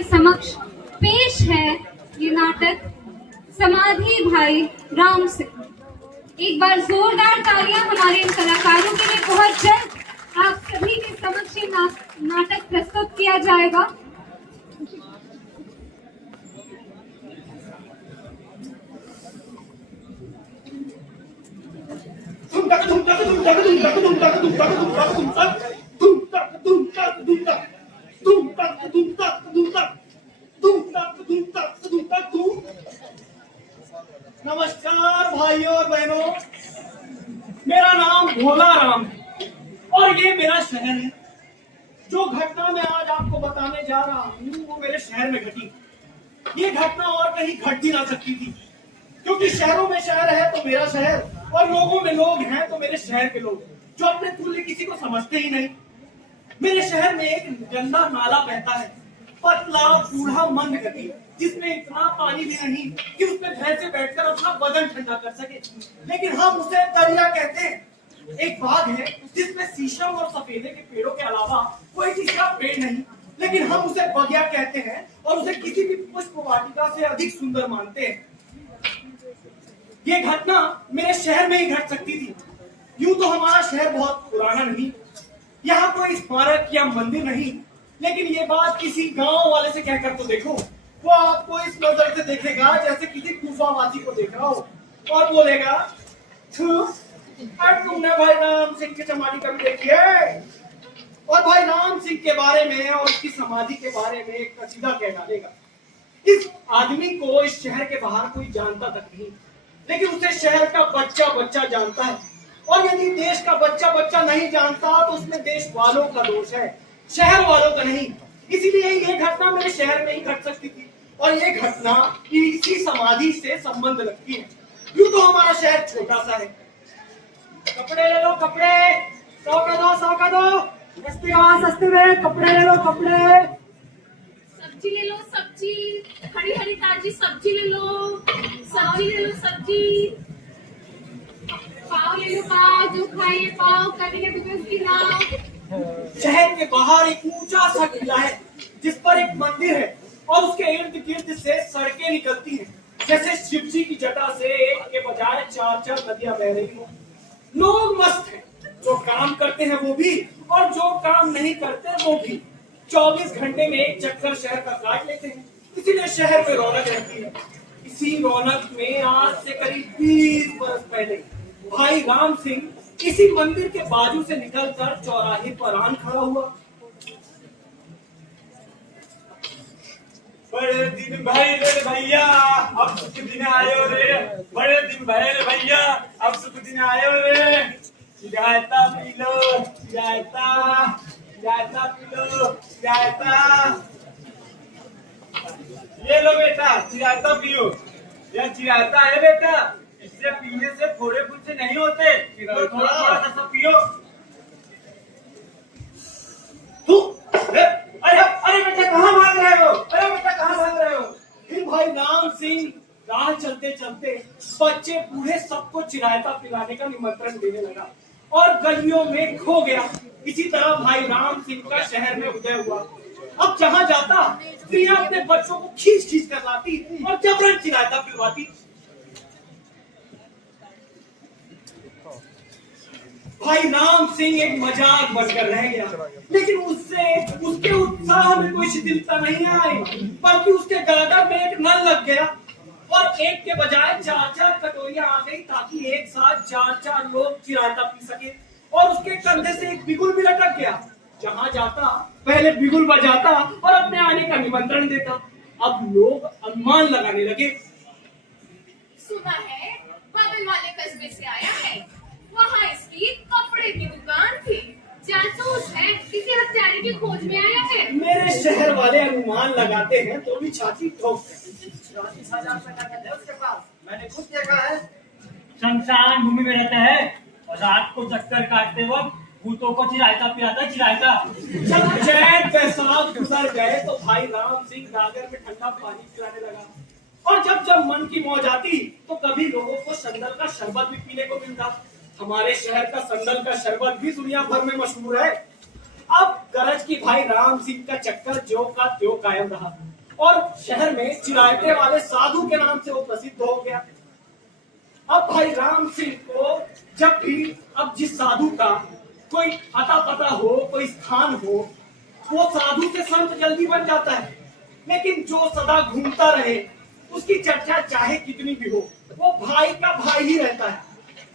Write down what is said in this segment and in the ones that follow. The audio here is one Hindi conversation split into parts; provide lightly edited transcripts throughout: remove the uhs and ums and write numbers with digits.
के समक्ष पेश है ये नाटक समाधि भाई राम सिंह। एक बार जोरदार तालियां हमारे इन कलाकारों के लिए। बहुत जल्द आप सभी के समक्ष ये नाटक प्रस्तुत किया जाएगा। नमस्कार भाइयों और बहनों, मेरा नाम भोला राम है और ये मेरा शहर है। जो घटना मैं आज आपको बताने जा रहा हूँ वो मेरे शहर में घटी। ये घटना और कहीं घट भी ना सकती थी, क्योंकि शहरों में शहर है तो मेरा शहर, और लोगों में लोग हैं तो मेरे शहर के लोग, जो अपने तुल्य किसी को समझते ही नहीं। मेरे शहर में एक गंदा नाला बहता है, पतला बूढ़ा मंद गति, जिसमें इतना पानी भी नहीं कि उसमें भैंसे बैठकर अपना बदन ठंडा कर सके, लेकिन हम उसे दरिया कहते हैं। एक बाग है जिसमें शीशम और सफेदे के पेड़ों के अलावा कोई तीसरा पेड़ नहीं, लेकिन हम उसे बगिया कहते हैं और उसे किसी भी पुष्प वाटिका से अधिक सुंदर मानते हैं। ये घटना मेरे शहर में ही घट सकती थी। यूं तो हमारा शहर बहुत पुराना नहीं, यहाँ कोई स्मारक या मंदिर नहीं, लेकिन ये बात किसी गांव वाले से कहकर तो देखो, वो आपको इस नजर से देखेगा जैसे किसी कुफावासी को देख रहा हो और बोलेगा, तुमने भाई राम सिंह की समाधि कभी देखी है? और भाई राम सिंह के बारे में और उसकी समाधि के बारे में एक कसीदा कह डालेगा। इस आदमी को इस शहर के बाहर कोई जानता तक नहीं, लेकिन उसे शहर का बच्चा बच्चा जानता है। और यदि देश का बच्चा बच्चा नहीं जानता तो उसमें देश वालों का दोष है, शहर वालों का नहीं। इसीलिए ये घटना मेरे शहर में ही घट सकती थी, और ये घटना इसी समाधि से संबंध रखती है। यूं तो हमारा शहर छोटा सा है। कपड़े ले लो कपड़े, 100 का दो, 100 का दो, सस्ते में कपड़े ले लो कपड़े। सब्जी ले लो सब्जी, हरी हरी ताजी सब्जी ले लो, सब्जी ले लो सब्जी। पाव ले लो पाव, जो खाइए पाव, कभी न कभी उसकी नाव। शहर के बाहर एक ऊंचा सा किला है जिस पर एक मंदिर है, और उसके इर्द गिर्द से सड़कें निकलती हैं, जैसे शिव जी की जटा से एक के बजाय 4-4 नदियां बह रही हो। लोग मस्त हैं, जो काम करते हैं वो भी, और जो काम नहीं करते वो भी। 24 घंटे में एक चक्कर शहर का काट लेते हैं, इसीलिए शहर में रौनक रहती है। इसी रौनक में आज से करीब 20 वर्ष पहले भाई राम सिंह इसी मंदिर के बाजू से निकलकर चौराहे पर आन खड़ा हुआ। बड़े दिन भाई रे भैया, अब सुख दिन आयो रे। बड़े दिन भाई रे भैया, अब सुख दिन आयो रे। चिरायता पी लो, चिरायता पी लो, चिरायता। ये लो बेटा, चिरायता पियो। यह चिरायता है बेटा, इससे पीने से फोड़े फूल से नहीं होते, तो थोड़ा थोड़ा सा सब पियो। अरे बेटा कहाँ भाग रहे हो? अरे बेटा कहाँ भाग रहे हो? फिर भाई राम सिंह राह चलते चलते बच्चे बूढ़े सबको चिरायता पिलाने का निमंत्रण देने लगा और गलियों में खो गया। इसी तरह भाई राम सिंह का शहर में उदय हुआ। अब जहाँ जाता स्त्रियां अपने बच्चों को खींच खींच कर लाती और जबरन चिरायता पिलवाती। भाई राम सिंह एक मजाक बनकर रह गया, लेकिन उसके उत्साह में कोई शिथिलता नहीं आई, बल्कि उसके गर्दन में एक नल लग गया और एक के बजाय 4-4 कटोरियां आ गई, ताकि एक साथ 4-4 लोग चिरायता पी सके। और उसके कंधे से एक बिगुल भी लटक गया। जहां जाता पहले बिगुल बजाता और अपने आने का निमंत्रण देता। अब लोग अनुमान लगाने लगे। सुना है बगल वाले कस्बे से आया है, वहाँ इसकी कपड़े की दुकान थी। जासूस है, किसी हत्यारे की खोज में आया है। मेरे शहर वाले अनुमान लगाते हैं तो भी छाती ठोकते हैं। 40,000 है उसके पास, मैंने खुद देखा है। शमशान भूमि में रहता है और रात को चक्कर काटते वक्त भूतों को चिरायता पिलाता चिरायता। जब चैत बैसाख गुजर गए तो भाई राम सिंह गागर में ठंडा पानी पिलाने लगा, और जब जब मन की मौज आती तो कभी लोगों को संदल का शरबत भी पीने को मिलता। हमारे शहर का संदल का शरबत भी दुनिया भर में मशहूर है। अब गरज की भाई राम सिंह का चक्कर जो का त्यों कायम रहा और शहर में चिरायते वाले साधु के नाम से वो प्रसिद्ध हो गया। अब भाई राम सिंह को जब भी अब जिस साधु का कोई अता पता हो, कोई स्थान हो, वो साधु से संत जल्दी बन जाता है। लेकिन जो सदा घूमता रहे, उसकी चर्चा चाहे कितनी भी हो, वो भाई का भाई ही रहता है।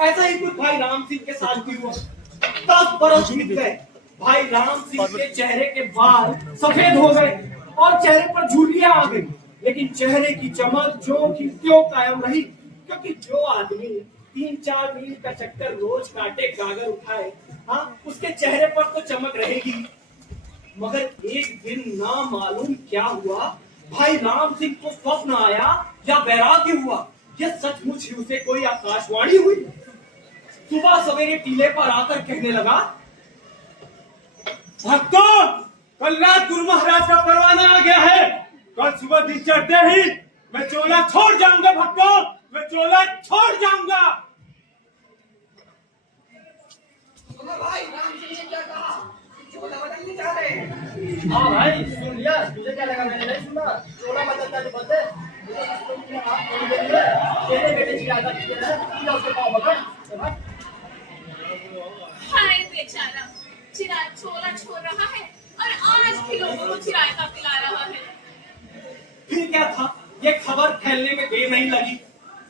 ऐसा ही कुछ भाई राम सिंह के साथ भी हुआ। 10 बरस बीत गए, भाई राम सिंह के चेहरे के बाल सफेद हो गए और चेहरे पर झुर्रियां आ गई, लेकिन चेहरे की चमक जो की त्यों कायम रही। क्योंकि जो आदमी 3-4 मील का चक्कर रोज काटे, गागर उठाए, हाँ, उसके चेहरे पर तो चमक रहेगी। मगर एक दिन ना मालूम क्या हुआ, भाई राम सिंह को स्वप्न आया या वैराग्य हुआ, यह सचमुच ही उसे कोई आकाशवाणी हुई। सुबह सवेरे टीले पर आकर कहने लगा, भक्तों, कल रात गुरु महाराज का परवाना आ गया है। कल सुबह दिन चढ़ते ही मैं चोला छोड़ जाऊंगा। भक्तों, मैं चोला छोड़ जाऊंगा। भाई राम सिंह ने क्या कहा? चोला बदलने जा रहे हैं। हाँ भाई, सुन लिया। तुझे क्या लगा मैंने नहीं सुना? चोला बदलता है तो बदले। तेरे बेटे की आदत है, या उसके पाँव पकड़। हाय बेचारा, चिराग चोला छोड़ रहा है और आज भी लोगों को चिरायता पिला रहा है। फिर क्या था, ये खबर फैलने में देर नहीं लगी।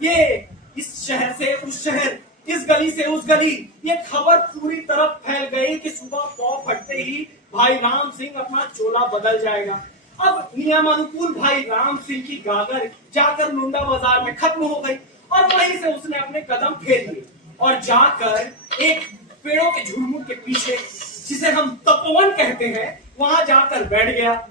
ये इस शहर से उस शहर, इस गली से उस गली, ये खबर पूरी तरफ फैल गई कि सुबह पौ फटते ही भाई राम सिंह अपना चोला बदल जाएगा। अब नियमानुकूल भाई राम सिंह की गागर जाकर लुंडा बाजार में खत्म हो गई और वहीं से उसने अपने कदम फेर लिए और जाकर एक पेड़ों के झुरमुट के पीछे, जिसे हम तपोवन कहते हैं, वहां जाकर बैठ गया।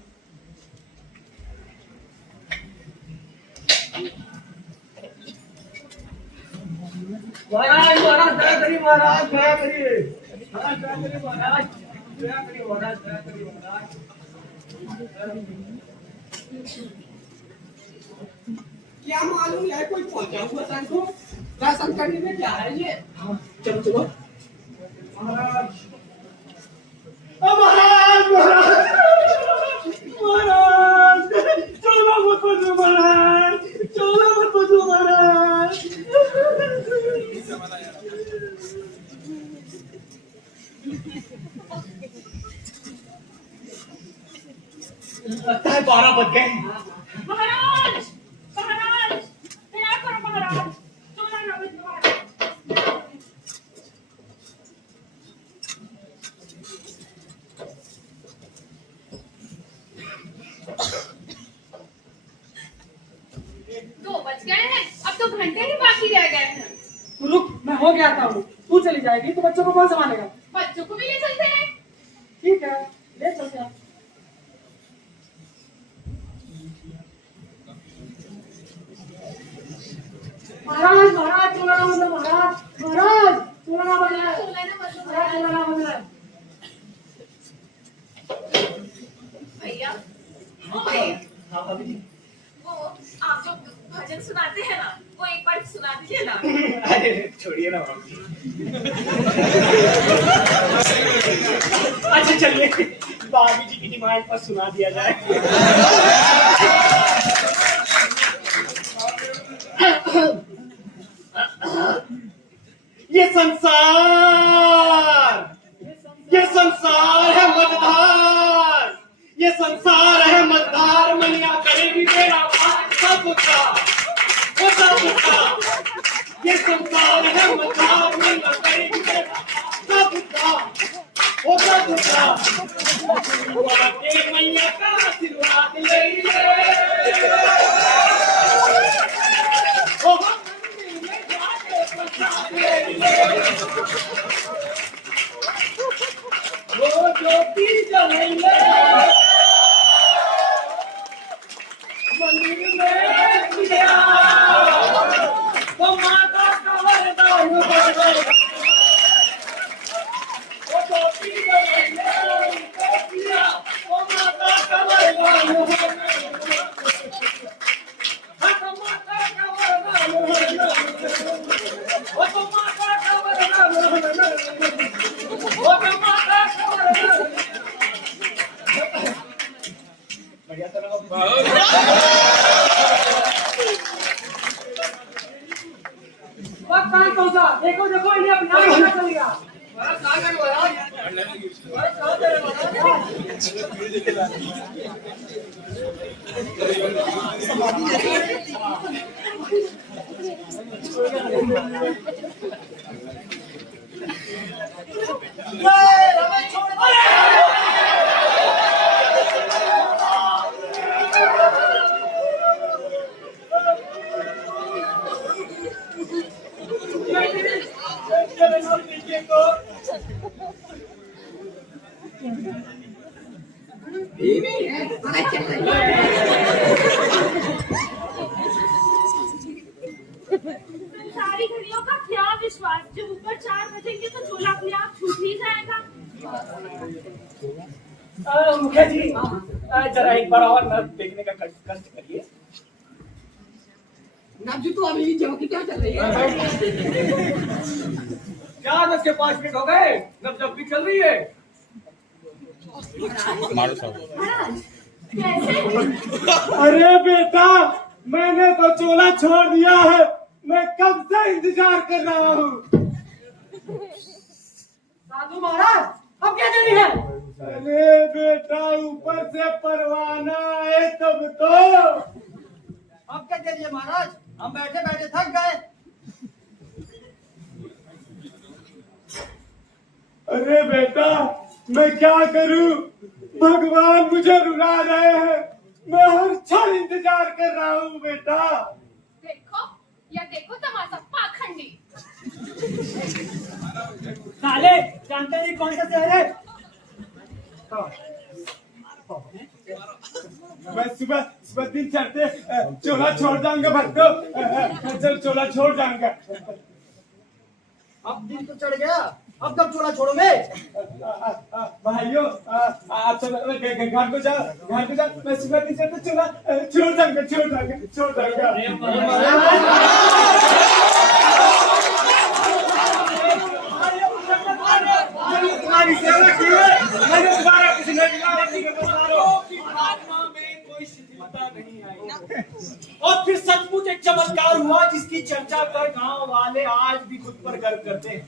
महाराज महाराज दया करिए, महाराज दया करिए, महाराज दया करिए, महाराज दया करिए, महाराज दया करिए, महाराज। क्या मालूम है, कोई पहुंचा हुआ संतो दर्शन करने में क्या है ये? हाँ, चलो चलो। महाराज, महाराज, महाराज, चोला मत बदलो महाराज, चोला मत बदलो महाराज। लगता है 12 बज गए। महाराज, महाराज, दया करो महाराज, चोला न बदलो महाराज। दो बज गए हैं, अब तो घंटे ही बाकी रह गए हैं। रुक, मैं हो गया था। तू चली जाएगी तो बच्चों को कौन संभालेगा? बच्चों को भी ले चलते हैं। ठीक है, ले चलते हैं। महाराज महाराज चोला ना बदलो, महाराज महाराज चोला ना बदलो, चोला न बदलो महाराज चोला ना बदलो। भैया, ओ भैया, हाँ भाभी जी। वो आप जो भजन सुनाते हैं ना, वो एक बार सुना दीजिए ना। अरे छोड़िए ना भाभी। अच्छा चलिए, भाभी जी की डिमांड पर सुना दिया जाए। ये संसार है मझधार, ये संसार है मझधार, मनिया करेगी तेरा सबका, वो सबका। ये संसार है मझधार, मनिया करेगी तेरा सबका, वो सबका। वो आके मैया का आशीर्वाद ले ले, ओ मंदिर में जाके प्रसाद ले ले, वो ज्योति जलाइए मंदिर में दिया, वो माता का वरदान बन, वो ज्योति जलाइए दिया, वो माता का वरदान बन, वो माता का वरदान बन, वो माता का वरदान बन, वो माता का वरदान। वक्त कहाँ पहुंचा? देखो देखो इन्हें अपना पता चल गया। सारी घड़ियों का क्या विश्वास, जब ऊपर 4 बजेंगे तो चोला अपने आप छूट ही जाएगा। मुखिया जी जरा एक बार और नर्स देखने का कष्ट करिए। नब्ज तो अभी जबकि क्या चल रही है? क्या 10 के 5 मिनट हो गए, नब्ज भी चल रही है। अरे बेटा, मैंने तो चोला छोड़ दिया है, मैं कब से इंतजार कर रहा हूँ। साधु महाराज, अब क्या देनी है? अरे बेटा, ऊपर से परवाना है तब तो। अब क्या करिए महाराज, हम बैठे बैठे थक गए। अरे बेटा, मैं क्या करूं? भगवान मुझे रुला रहे हैं, मैं हर क्षण इंतजार कर रहा हूँ बेटा। देखो या देखो तमाशा पाखंडी। साले जानते नहीं कौन सा शहर है? मैं सुबह दिन चढ़ते चोला छोड़ जाऊंगा भक्तो, चल चोला छोड़ जाऊंगा। अब दिन तो चढ़ गया, अब कब चोला छोड़ोगे? भाइयों, आप सब घर को जाओ, मैं सुबह दिन चढ़ते चोला छोड़ जाऊंगा। तुम्हारी सेवा की है, मैंने दोबारा किसी ने आत्मा में कोई शिथिलता नहीं आई। और फिर सचमुच एक चमत्कार हुआ जिसकी चर्चा कर गांव वाले आज भी खुद पर गर्व करते हैं।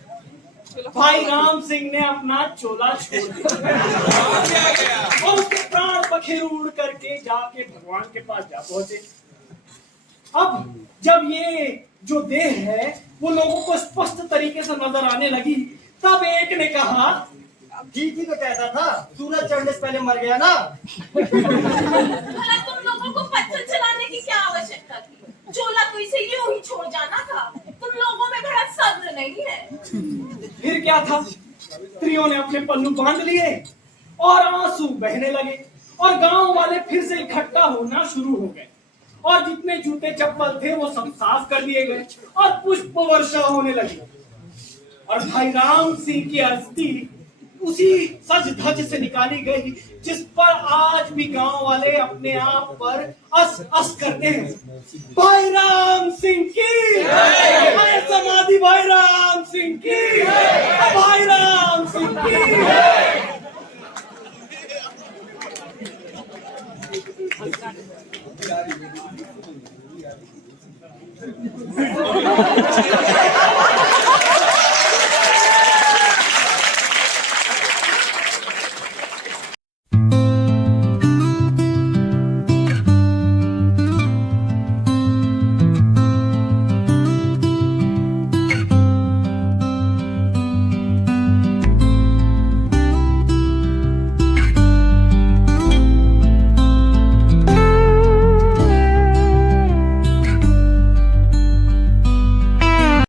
भाई राम सिंह ने अपना चोला छोड़ दिया और उसके प्राण पखेरु उड़ करके जाके भगवान के पास जा पहुंचे। अब जब ये जो देह है वो लोगों को स्पष्ट तरीके से नजर आने लगी, तब एक ने कहा, ठीक ही तो कहता था, सूरज चढ़ने से पहले मर गया ना। भला तुम लोगों को पत्थर चलाने की क्या आवश्यकता थी? चोला तो इसे यूं ही छोड़ जाना था। तुम लोगों में बड़ा सब्र नहीं है। फिर क्या था? स्त्रियों ने अपने पल्लू बांध लिए और आंसू बहने लगे और गांव वाले फिर से इकट्ठा होना शुरू हो गए और जितने जूते चप्पल थे वो सब साफ कर दिए गए और पुष्प वर्षा होने लगी और भाई राम सिंह की अस्थि उसी सज धज से निकाली गई जिस पर आज भी गांव वाले अपने आप पर अस करते हैं। भाई राम सिंह की जय, समाधि भाई राम सिंह की जय, भाई राम सिंह की जय।